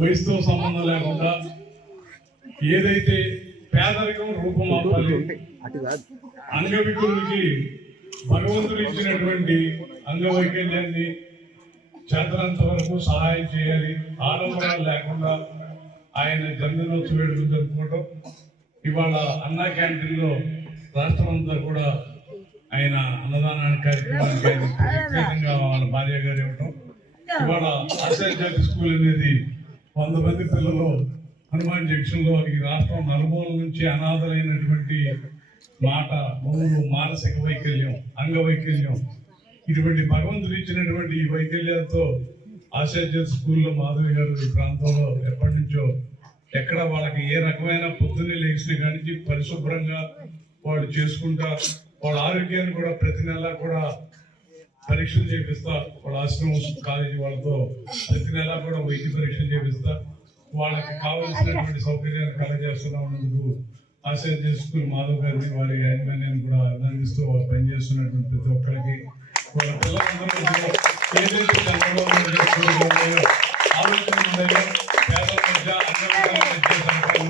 వయసుతో సంబంధం లేకుండా ఏదైతే పేదరికం రూపమాపాలి, అంగవికులకి భగవంతుడు ఇచ్చినటువంటి అంగవైకల్యాన్ని చేతనంత వరకు సహాయం చేయాలి. ఆడంబరాలు లేకుండా ఆయన జన్మదినోత్సవ వేడుకలు జరుపుకోవడం. ఇవాళ అన్నా క్యాంటీన్లో రాష్ట్రం అంతా కూడా ఆయన అన్నదానానికి కార్యక్రమానికి ప్రత్యేకంగా వాళ్ళ భార్య గారు ఇవ్వటం. ఇవాళ ఆచార్య స్కూల్ అనేది 100 మంది పిల్లలు హనుమాన్ జంక్షన్ లో ఈ రాష్ట్రం నలుమూల నుంచి అనాథలైనటువంటి మాట, మూడు మానసిక వైకల్యం, అంగవైకల్యం, ఇటువంటి భగవంతుడు ఇచ్చినటువంటి ఈ వైకల్యాలతో ఆచార్య స్కూల్లో మాధవి గారు ఈ ప్రాంతంలో ఎప్పటి నుంచో ఎక్కడ వాళ్ళకి ఏ రకమైన పొద్దున్నే లేచిన కానించి పరిశుభ్రంగా వాళ్ళు చేసుకుంటా వాళ్ళ ఆరోగ్యాన్ని కూడా ప్రతి నెల కూడా పరీక్షలు చేపిస్తా, వాళ్ళ ఆశ్రమం కాలేజీ వాళ్ళతో ప్రతి నెల కూడా వైద్య పరీక్షలు చేపిస్తా, వాళ్ళకి కావాల్సినటువంటి సౌకర్యాలు కలగజేస్తున్నందుకు ఆచార్య స్కూల్ మాధవ్ గారిని వారి యాజమాన్యాన్ని కూడా అభినందిస్తూ వాళ్ళు పనిచేస్తున్నటువంటి ప్రతి ఒక్కరికి వాళ్ళ పిల్లలందరూ ఏదైతే ఆలోచన ఉన్నాయో పేదల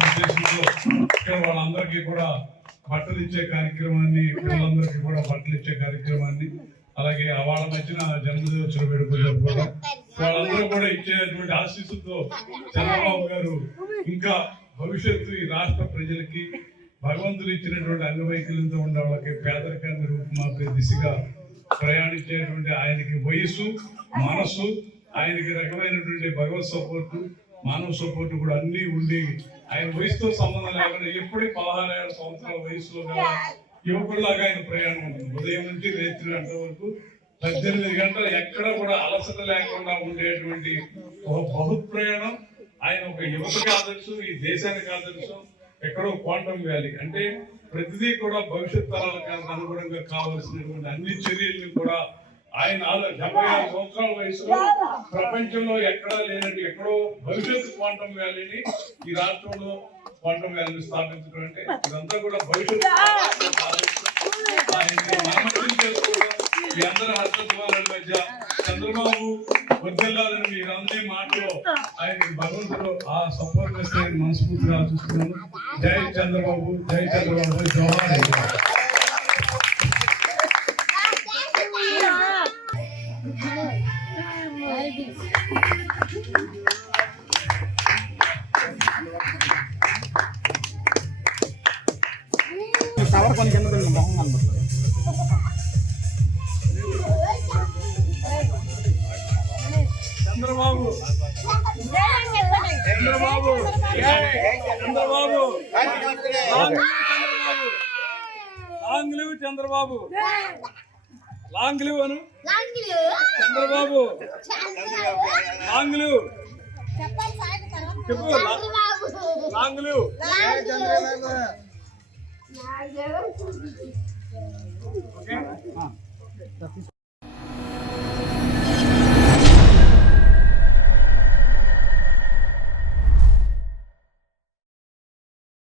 మధ్య ఇక్కడ వాళ్ళందరికీ కూడా బట్టలు ఇచ్చే కార్యక్రమాన్ని, పిల్లలందరికీ కూడా బట్టలు ఇచ్చే కార్యక్రమాన్ని, అలాగే వాళ్ళ మధ్యన జన్మదినోత్సవ వేడుకలు జరుపుకోవడం, వాళ్ళందరూ కూడా ఇచ్చేటువంటి ఆశీస్సులతో చంద్రబాబు గారు ఇంకా భవిష్యత్తు ఈ రాష్ట్ర ప్రజలకి భగవంతుడు ఇచ్చినటువంటి అంగవైకల్యంతో ఉండే వాళ్ళకి పేదరికాన్ని రూపుమాపే దిశగా ప్రయాణించేటువంటి ఆయనకి వయస్సు, మనస్సు, ఆయనకి రకమైనటువంటి భగవత్ సపోర్టు, మానవ సపోర్టు కూడా అన్ని ఉండి ఆయన వయసుతో సంబంధం లేకుండా ఎప్పటికీ 16 సంవత్సరాల వయసులో యువకుల్లాగా ఆయన ప్రయాణం ఉంటుంది. ఉదయం నుంచి రాత్రి గంటల వరకు 18 గంటలు ఎక్కడ కూడా అలసట లేకుండా ఉండేటువంటి ఒక బహుత్ ప్రయాణం. ఆయన ఒక యువతకి ఆదర్శం, ఈ దేశానికి ఆదర్శం. ఎక్కడో క్వాంటమ్ వ్యాలీ అంటే ప్రతిదీ కూడా భవిష్యత్ తరాలకు అనుగుణంగా కావాల్సినటువంటి అన్ని చర్యల్ని కూడా ఆయన 76 సంవత్సరాల వయసులో ప్రపంచంలో ఎక్కడా లేనట్టు ఎక్కడో భవిష్యత్తు క్వాంటమ్ వ్యాలీని ఈ రాష్ట్రంలో క్వాంటమ్ వ్యాలీని స్థాపించడం అంటే ఇదంతా కూడా భవిష్యత్తు చేసుకోవడం. మీ అందరి హర్షధ్వానాల మధ్య చంద్రబాబు వర్ధిల్లాలని మీరందరి మాటలో ఆయన భగవంతుడు ఆ సపోర్ట్ చేస్తే మనస్ఫూర్తిగా చూస్తున్నాను. జై చంద్రబాబు, జై చంద్రబాబు, జోహార్. Chandrababu, Chandrababu, Chandrababu, long live Chandrababu, long live అను చంద్రబాబు, లాంగ్ లివ్ చెప్పు, లాంగ్ లివ్.